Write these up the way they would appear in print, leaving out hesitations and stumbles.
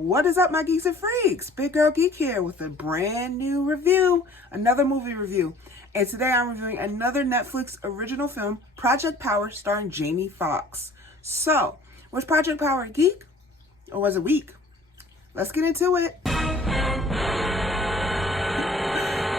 What is up, my geeks and freaks? Big Girl Geek here with a brand new review, another movie review. And today I'm reviewing another Netflix original film, Project Power, starring Jamie Foxx. So, was Project Power a geek or was it weak? Let's get into it.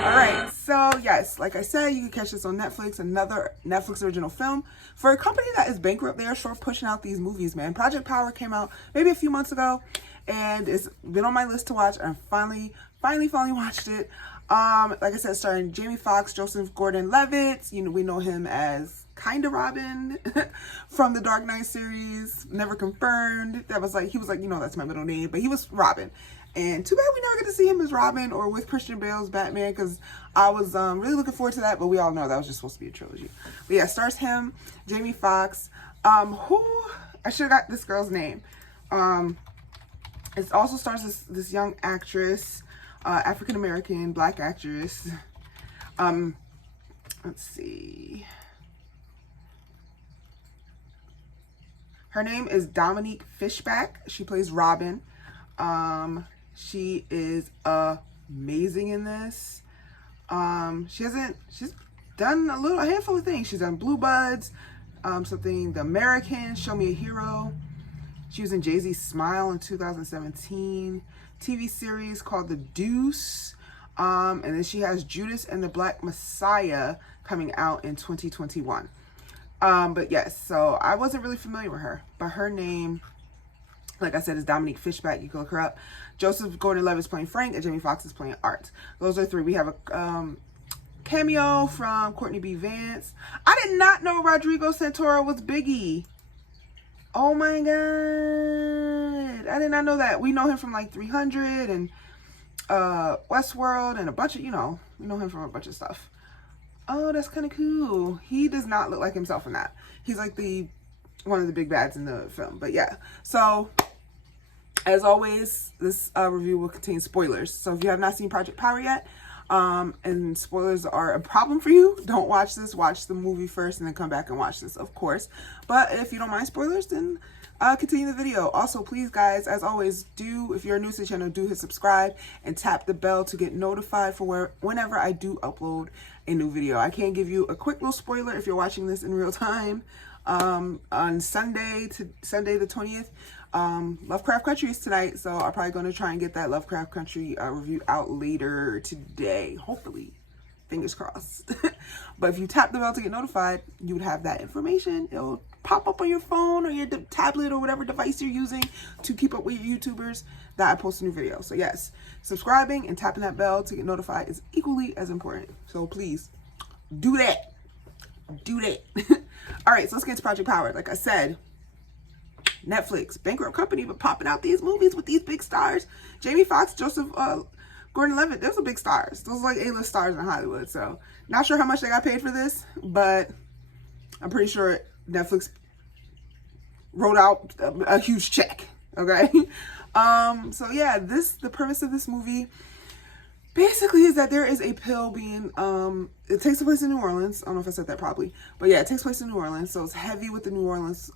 Alright, so yes, like I said, you can catch this on Netflix, another Netflix original film. For a company that is bankrupt, they are sure pushing out these movies, man. Project Power came out maybe a few months ago, and it's been on my list to watch, and finally watched it. Like I said, starring Jamie Foxx, Joseph Gordon-Levitt. You know, we know him as Kinda Robin from the Dark Knight series. Never confirmed. He was like, you know, that's my middle name, but he was Robin. And too bad we never get to see him as Robin or with Christian Bale's Batman, because I was really looking forward to that, but we all know that was just supposed to be a trilogy. But yeah, stars him, Jamie Foxx. Who, I should have got this girl's name. It also stars this young actress, African-American, black actress. Let's see. Her name is Dominique Fishback. She plays Robin. She is amazing in this. She's done a handful of things. She's done Blue Buds, The American, Show Me a Hero. She was in Jay-Z's Smile in 2017. TV series called The Deuce. And then she has Judas and the Black Messiah coming out in 2021. But yes, so I wasn't really familiar with her, but her name, like I said, is Dominique Fishback. You can look her up. Joseph Gordon-Levitt is playing Frank, and Jamie Foxx is playing Art. Those are three. We have a cameo from Courtney B. Vance. I did not know Rodrigo Santoro was Biggie. Oh my god. I did not know that. We know him from like 300 and Westworld and a bunch of, you know, we know him from a bunch of stuff. Oh, that's kind of cool. He does not look like himself in that. He's like one of the big bads in the film. But yeah, so as always, this review will contain spoilers. So if you have not seen Project Power yet, and spoilers are a problem for you, don't watch this. Watch the movie first and then come back and watch this, of course. But if you don't mind spoilers, then continue the video. Also, please, guys, as always, if you're new to the channel, do hit subscribe and tap the bell to get notified for whenever I do upload a new video. I can't give you a quick little spoiler if you're watching this in real time. On Sunday the 20th, Lovecraft Country is tonight, so I'm probably going to try and get that Lovecraft Country review out later today, hopefully, fingers crossed. But if you tap the bell to get notified, you would have that information. It'll pop up on your phone or your tablet or whatever device you're using to keep up with your YouTubers that I post a new video. So yes, subscribing and tapping that bell to get notified is equally as important, so please do that. All right, so let's get into Project Power. Like I said, Netflix, bankrupt company, but popping out these movies with these big stars. Jamie Foxx, Joseph Gordon-Levitt, those are big stars. Those are like A-list stars in Hollywood. So not sure how much they got paid for this, but I'm pretty sure Netflix wrote out a huge check. Okay. So yeah, the premise of this movie basically is that there is a pill being, it takes place in New Orleans. I don't know if I said that properly, but yeah, it takes place in New Orleans. So it's heavy with the New Orleans,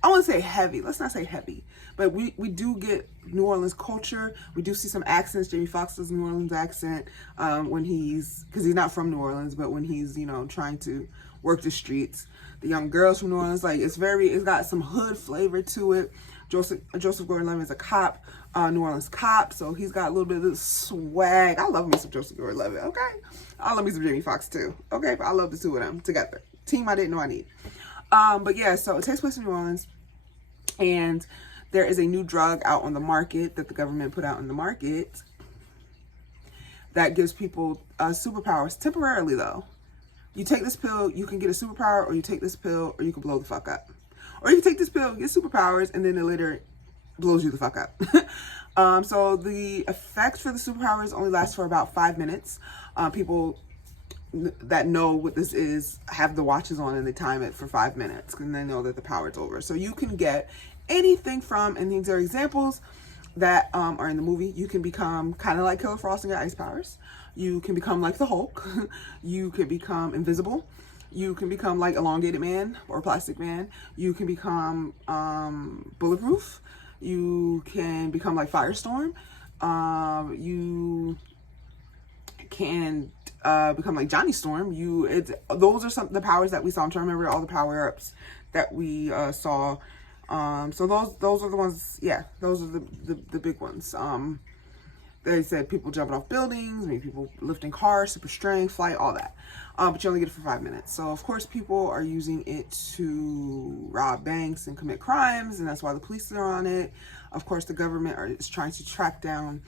I wouldn't say heavy. Let's not say heavy, but we do get New Orleans culture. We do see some accents. Jamie Foxx does a New Orleans accent when because he's not from New Orleans, but when he's, you know, trying to work the streets. The young girls from New Orleans, like it's got some hood flavor to it. Joseph Gordon-Levitt is a cop, New Orleans cop, so he's got a little bit of this swag. I love me some Joseph Gordon-Levitt, okay? I love me some Jamie Foxx too, okay? But I love the two of them together. Team I didn't know I need. But yeah, so it takes place in New Orleans, and there is a new drug out on the market that the government put out in the market that gives people superpowers temporarily, though. You take this pill, you can get a superpower, or you take this pill, or you can blow the fuck up. Or you can take this pill, get superpowers, and then it later blows you the fuck up. So the effects for the superpowers only last for about 5 minutes. People that know what this is have the watches on and they time it for 5 minutes, and they know that the power is over. So you can get anything from, and these are examples that are in the movie. You can become kind of like Killer Frost and get ice powers. You can become like the Hulk. You could become invisible. You can become like Elongated Man or Plastic Man. You can become bulletproof. You can become like Firestorm. You can become like Johnny Storm. Those are some the powers that we saw. I'm trying to remember all the power ups that we saw. So those are the ones. Yeah, those are the big ones. They said people jumping off buildings, maybe people lifting cars, super strength, flight, all that. But you only get it for 5 minutes. So of course people are using it to rob banks and commit crimes, and that's why the police are on it. Of course the government is trying to track down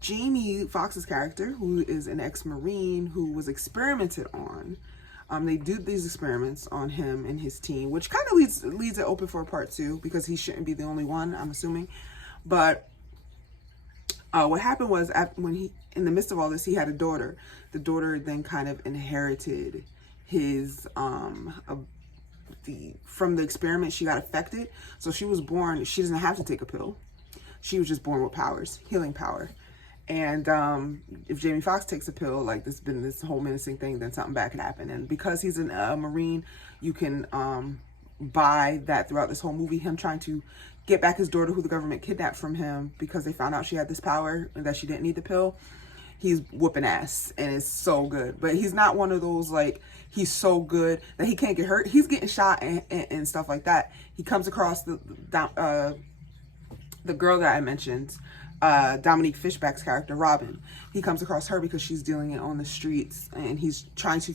Jamie Foxx's character, who is an ex-Marine who was experimented on. They did these experiments on him and his team, which kind of leaves it open for a part 2 because he shouldn't be the only one, I'm assuming. But what happened was when he, in the midst of all this, he had a daughter. The daughter then kind of inherited his from the experiment. She got affected, so she was born. She doesn't have to take a pill. She was just born with powers, healing power. And if Jamie Foxx takes a pill, like this been this whole menacing thing, then something bad could happen. And because he's a Marine, you can buy that throughout this whole movie, him trying to get back his daughter who the government kidnapped from him because they found out she had this power and that she didn't need the pill. He's whooping ass and it's so good. But he's not one of those, like, he's so good that he can't get hurt. He's getting shot and stuff like that. He comes across the girl that I mentioned, Dominique Fishback's character, Robin. He comes across her because she's dealing it on the streets, and he's trying to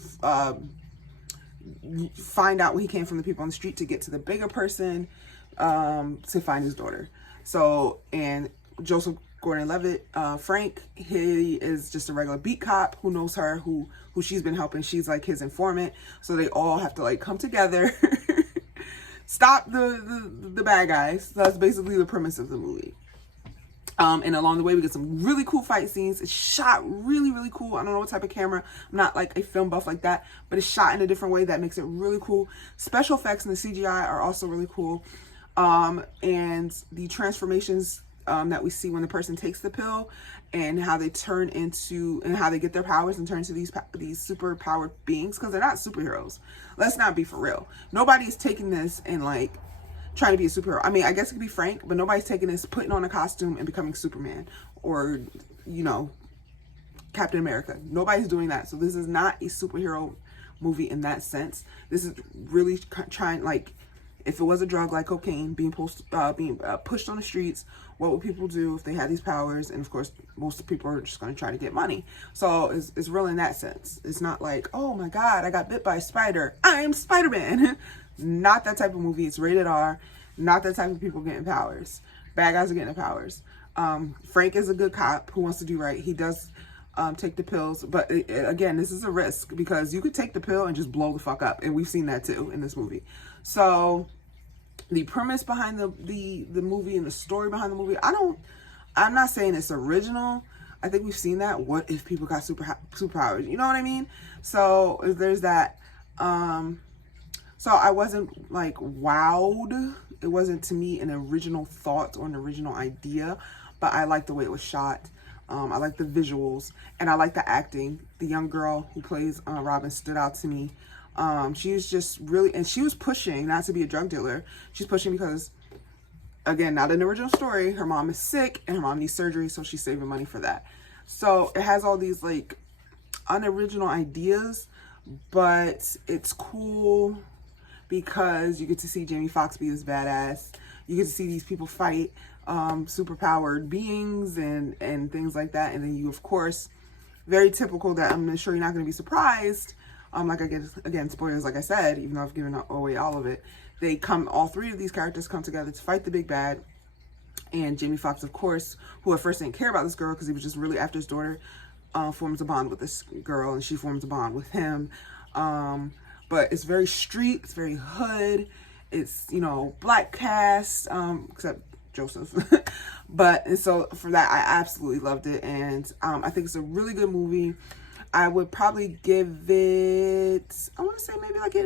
find out where he came from, the people on the street, to get to the bigger person, to find his daughter. So, and Joseph Gordon-Levitt, Frank, he is just a regular beat cop who knows her, who she's been helping. She's like his informant. So they all have to like come together, stop the bad guys. So that's basically the premise of the movie. And along the way, we get some really cool fight scenes. It's shot really, really cool. I don't know what type of camera. I'm not like a film buff like that, but it's shot in a different way that makes it really cool. Special effects and the CGI are also really cool. And the transformations that we see when the person takes the pill, and how they turn into, and how they get their powers and turn into these super powered beings, because they're not superheroes. Let's not be for real. Nobody's taking this and like trying to be a superhero. I mean, I guess it could be Frank, but nobody's taking this, putting on a costume and becoming Superman or, you know, Captain America. Nobody's doing that. So this is not a superhero movie in that sense. This is really trying, like, if it was a drug like cocaine being pushed on the streets, what would people do if they had these powers? And of course, most people are just going to try to get money. So it's real in that sense. It's not like, oh my God, I got bit by a spider, I'm Spider-Man. Not that type of movie. It's rated R. Not that type of people getting powers. Bad guys are getting the powers. Frank is a good cop who wants to do right. He does take the pills, but again, this is a risk because you could take the pill and just blow the fuck up, and we've seen that too in this movie. So the premise behind the movie and the story behind the movie, I'm not saying it's original. I think we've seen that. What if people got superpowers? You know what I mean? So there's that. So I wasn't like wowed. It wasn't to me an original thought or an original idea, but I liked the way it was shot. I like the visuals, and I like the acting. The young girl who plays Robin stood out to me. She was just really, and she was pushing not to be a drug dealer. She's pushing because, again, not an original story. Her mom is sick and her mom needs surgery, so she's saving money for that. So it has all these like unoriginal ideas, but it's cool because you get to see Jamie Foxx be this badass. You get to see these people fight superpowered beings and things like that. And then you, of course, very typical that I'm sure you're not going to be surprised. Like again, spoilers, like I said, even though I've given away all of it, all three of these characters come together to fight the big bad. And Jamie Foxx, of course, who at first didn't care about this girl because he was just really after his daughter, forms a bond with this girl, and she forms a bond with him. But it's very street, it's very hood, it's, you know, black cast, except Joseph. And so for that, I absolutely loved it, and I think it's a really good movie. I would probably give it, I want to say maybe like a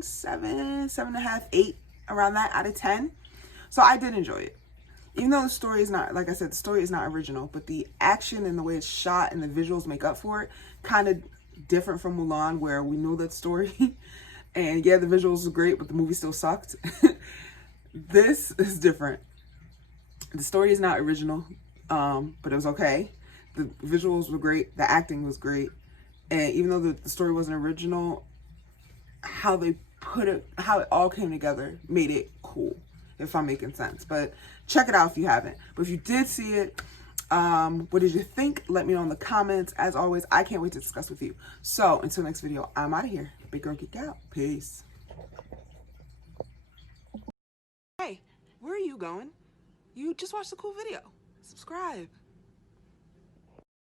7.5, 8, around that out of 10. So I did enjoy it. Even though the story is not, like I said, the story is not original, but the action and the way it's shot and the visuals make up for it, kind of different from Mulan, where we knew that story. And yeah, the visuals were great, but the movie still sucked. This is different. The story is not original, but it was okay. The visuals were great. The acting was great. And even though the story wasn't original, how they put it, how it all came together made it cool, if I'm making sense. But check it out if you haven't. But if you did see it, what did you think? Let me know in the comments. As always, I can't wait to discuss with you. So until next video, I'm out of here. Big Girl Geek out. Peace. Hey, where are you going? You just watched a cool video. Subscribe.